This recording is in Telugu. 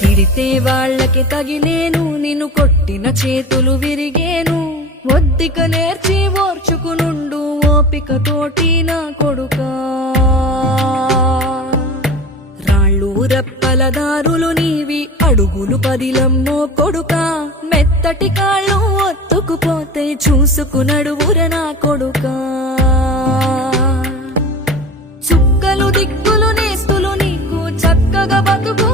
తిడితే వాళ్ళకి తగిలేను, నిన్ను కొట్టిన చేతులు విరిగేను. ఒద్దిక నేర్చి ఓర్చుకునుండు ఓపికతోటి నా కొడుకా. రాళ్ళు రెప్పల దారులు నీవి, అడుగులు పదిలమ్మో కొడుకా. మెత్తటి కాళ్ళు ఒత్తుకుపోతే చూసుకునడువుర నా కొడుకా. చుక్కలు దిక్కులు నేస్తులు నీకు చక్కగా బతుకు